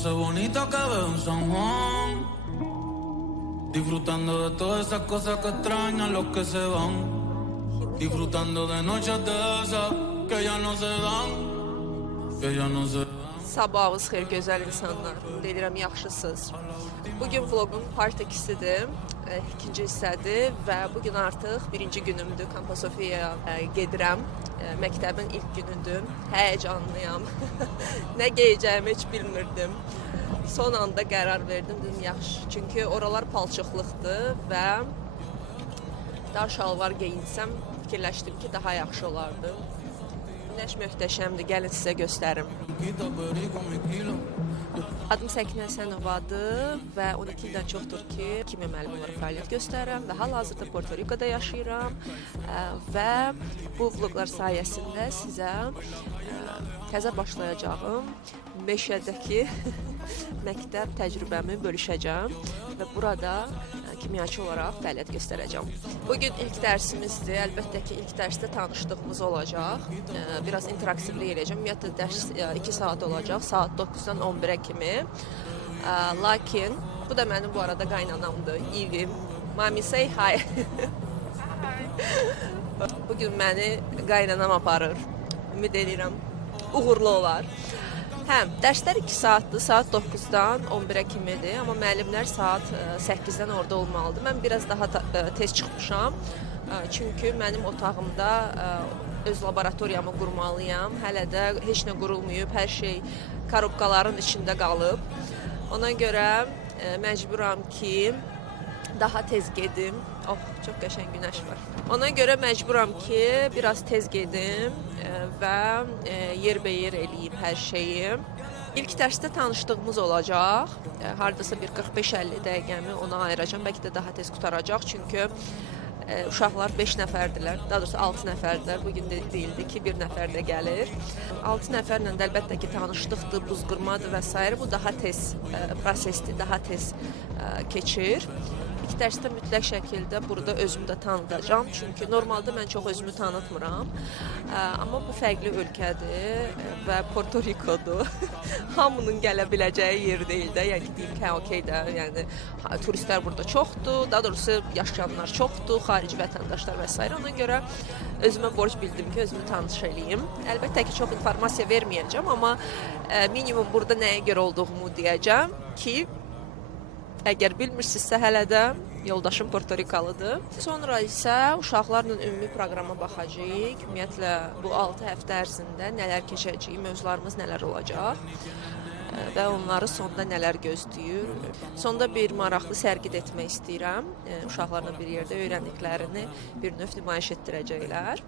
sé bonita que veo en San Juan, disfrutando de todas esas cosas que extrañan los que se van, disfrutando de noches de esas que ya no se dan, que ya no se dan. Sabahınız xeyir gözəl insanlar. Deyirəm yaxşısınız. Bugün vlogun part 2-sidir. İkinci hissədir və bugün artıq birinci günümdür. Kamposofiyaya gedirəm. Məktəbin ilk günüdür. Həyəcanlıyam. Nə geyəcəyimi heç bilmirdim. Son anda qərar verdim. Dedim yaxşı. Çünki oralar palçıqlıqdır və dar şalvar geyinsəm fikirləşdim ki, daha yaxşı olardı. Günəş möhtəşəmdir. Gəlin sizə göstərim. Adım Səkinə Həsənovadır və 12 ildən çoxdur ki, kimi müəllim olaraq fəaliyyət göstərirəm və hal-hazırda Porto Riko'da yaşayıram və bu vloqlar sayəsində sizə təzə başlayacağım meşədəki məktəb təcrübəmi bölüşəcəm və burada kimyaçı olaraq fəaliyyət göstərəcəm. Bugün ilk dərsimizdir. Əlbəttə ki, ilk dərsdə tanışdığımız olacaq. Biraz interaktivlik eləyəcəm. Ümumiyyətlə dərs 2 saat olacaq. Saat 9-dan 11-ə kimi. Lakin bu da mənim bu arada qaynanamdır. İvim. Mami say hi. Bugün məni qaynanam aparır. Ümid edirəm uğurlu olar. Həm, dərslər 2 saatdır, saat 9-dan 11-ə kimidir, amma müəllimlər saat 8-dən orada olmalıdır. Mən biraz daha tez çıxmışam, çünki mənim otağımda öz laboratoriyamı qurmalıyam. Hələ də heç nə qurulmayıb, hər şey korobkaların içində qalıb. Ona görə məcburam ki, daha tez gedim. Oh, çox qəşəng günəş var. Ona görə məcburam ki, biraz tez gedim və yerbəyer eləyim hər şeyi. İlk dərsdə tanışdığımız olacaq. Hardasa bir 45-50 dəqiqəmi ona ayıracam. Bəlkə də daha tez qutaracaq, çünki uşaqlar 5 nəfərdilər, daha doğrusu 6 nəfərdilər. Bugün deyildi ki, 1 nəfər də gəlir. 6 nəfərlə də əlbəttə ki, tanışlıqdır, buz qırmadır və s. Bu daha tez prosesdir, daha tez keçir. İlk dərsdə mütləq şəkildə burada özümü də tanıdacam. Çünki normalda mən çox özümü tanıtmıram. Amma bu fərqli ölkədir və Porto Riko'dur. Hamının gələ biləcəyi yer deyil də. Yəni ki, deyim ki, okey də. Yəni turistlər burada çoxdur. Daha doğrusu yaşayanlar çoxdur, xarici vətəndaşlar və s. Ona görə özümə borc bildim ki, özümü tanış eləyim. Əlbəttə ki, çox informasiya verməyəcəm, amma minimum burada nəyə görə olduğumu deyəcəm ki, əgər bilmirsinizsə hələ də yoldaşım Porto Rikalıdır. Sonra isə uşaqlarla ümumi proqrama baxacağıq. Ümumiyyətlə bu 6 həftə ərzində nələr keçəcək, mövzularımız nələr olacaq və onları sonda nələr gözləyir. Sonda bir maraqlı sərgi də etmək istəyirəm. Uşaqlarla bir yerdə öyrəndiklərini bir növ nümayiş etdirəcəklər.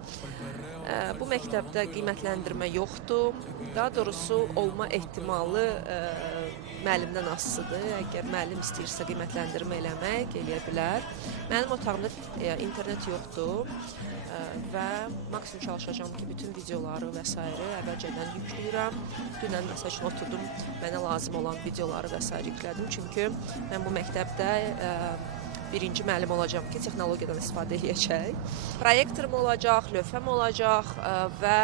Bu məktəbdə qiymətləndirmə yoxdur. Daha doğrusu olma ehtimalı müəllimdən asılıdır. Əgər müəllim istəyirsə qiymətləndirmə eləyə bilər. Mənim otağımda internet yoxdur və maksimum çalışacağam ki, bütün videoları və s. əvvəlcədən yükləyirəm. Dünən məsəl üçün oturdum, mənə lazım olan videoları və s. yüklədim. Çünki mən bu məktəbdə birinci müəllim olacağam ki, texnologiyadan istifadə edəcək. Proyektorum olacaq, lövhəm olacaq və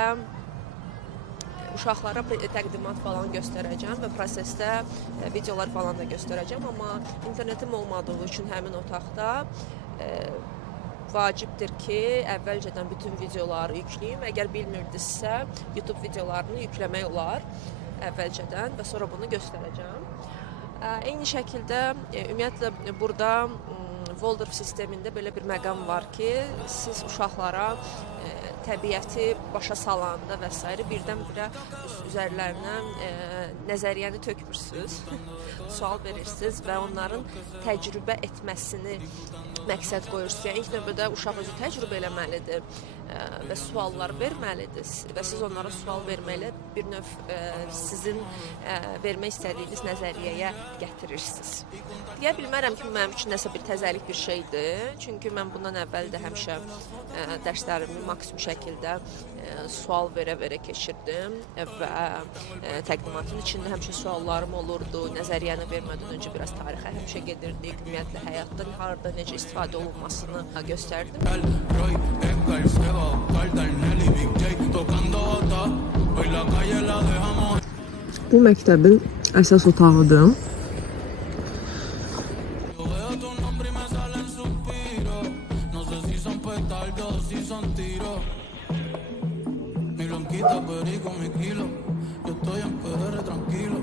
uşaqlara təqdimat falan göstərəcəm və prosesdə videolar falan da göstərəcəm. Amma internetim olmadığı üçün həmin otaqda vacibdir ki, əvvəlcədən bütün videoları yükləyim. Əgər bilmirdinizsə, YouTube videolarını yükləmək olar əvvəlcədən və sonra bunu göstərəcəm. Eyni şəkildə, ümumiyyətlə, burada Waldorf sistemində belə bir məqam var ki, siz uşaqlara təbiəti başa salanda və s. birdən-birə üzərlərinə nəzəriyyəni tökmürsünüz, sual verirsiniz və onların təcrübə etməsini məqsəd qoyursunuz. Yəni, ilk növbədə uşaq özü təcrübə eləməlidir və suallar verməlidir və siz onlara sual verməklə bir növ sizin vermək istədiyiniz nəzəriyyəyə gətirirsiniz. Deyə bilmərəm ki, mənim üçün nəsə bir təzəlik bir şeydir. Çünki mən bundan əvvəl də həmişə dərslərimi maksimum şəkildə sual verə-verə keçirdim və təqdimatın içində həmişə suallarım olurdu. Nəzəriyyəni vermədən öncə biraz tarixə həmişə gedirdik. Ümumiyyətlə, həyatdan harada necə istifadə olunmasını göstərdim. Bu məktəbin əsas otağıdır. Yo veo tu nombre y me salen suspiros. No sé si son petardos o si son tiros. Mi blanquita, perico, mi kilo. Yo estoy en PR tranquilo.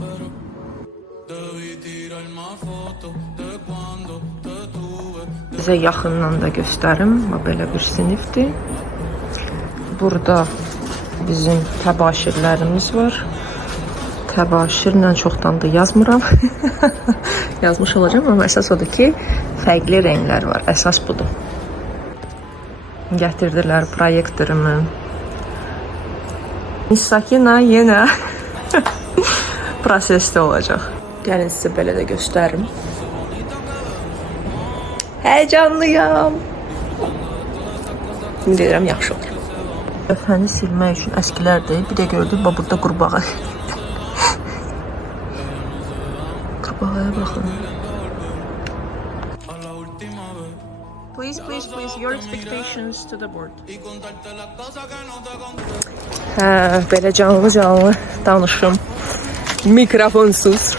Pero debí tirar más fotos de cuando te tuve. Sizə yaxından da göstərim. Belə bir sinifdir. Burada bizim təbaşirlərimiz var. Təbaşirlə çoxdan da yazmıram. Yazmış olacağım, amma əsas odur ki, fərqli rənglər var. Əsas budur. Gətirdilər proyektorumu. Sakina yenə prosesdə olacaq. Gəlin sizə belə də göstərim. Həyecanlıyam. Şimdi deyirəm, yaxşı olur. Öfəni silmək üçün əskilərdir. Bir də gördüm, burada qurbağa. Qurbağaya baxın. Please, your expectations to the board. Belə canlı danışım. Mikrofonsuz.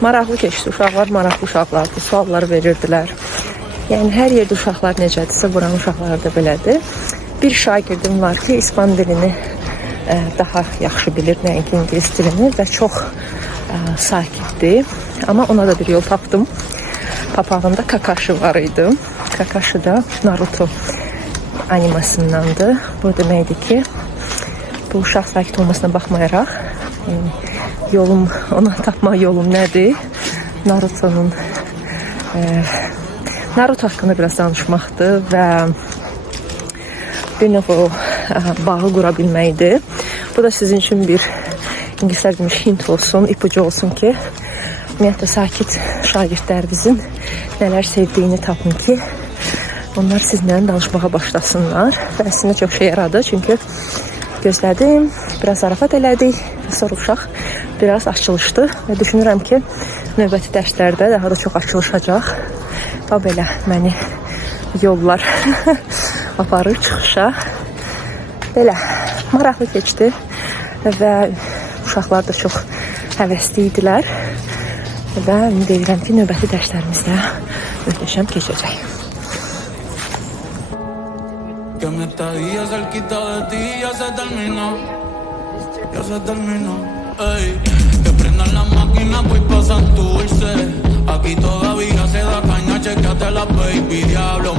Maraqlı keçdi. Uşaqlar maraqlı uşaqlardı. Suallar verirdilər. Yəni, hər yerdə uşaqlar necədirsə, buranın uşaqları da belədir. Bir şagirdim var ki, İspan dilini daha yaxşı bilir, nəinki İngilis dilini və çox sakitdir. Amma ona da bir yol tapdım. Papağında Kakashi var idi. Kakashi da Naruto animasındandır. Bu deməkdir ki, bu uşaq sakit olmasına baxmayaraq, yolum, ona tapma yolum nədir? Naruto haqqında biraz danışmaqdır və bir növ o bağı qura bilməkdir. Bu da sizin üçün bir İngilislər demiş hint olsun, ipucu olsun ki, ümumiyyətlə sakit şagirdlərimizin nələr sevdiyini tapın ki, onlar sizinlə danışmağa başlasınlar. Və əslində çox şey yaradı, çünki gözlədim, biraz zarafat elədik, sonra uşaq biraz açılışdı və düşünürəm ki, növbəti dərslərdə daha da çox açılışacaq. Və belə məni yollar aparır çıxışa. Belə maraqlı keçdi və uşaqlar da çox həvəsli idilər və ümid edirəm ki, növbəti dərslərimizdə möhtəşəm keçəcək. Que mi estadía cerquita de ti ya se terminó. Ya se terminó. Ey, que prendan la máquina, voy pa' Santurce. Aquí todavía se da caña, chequeate la baby, diablo.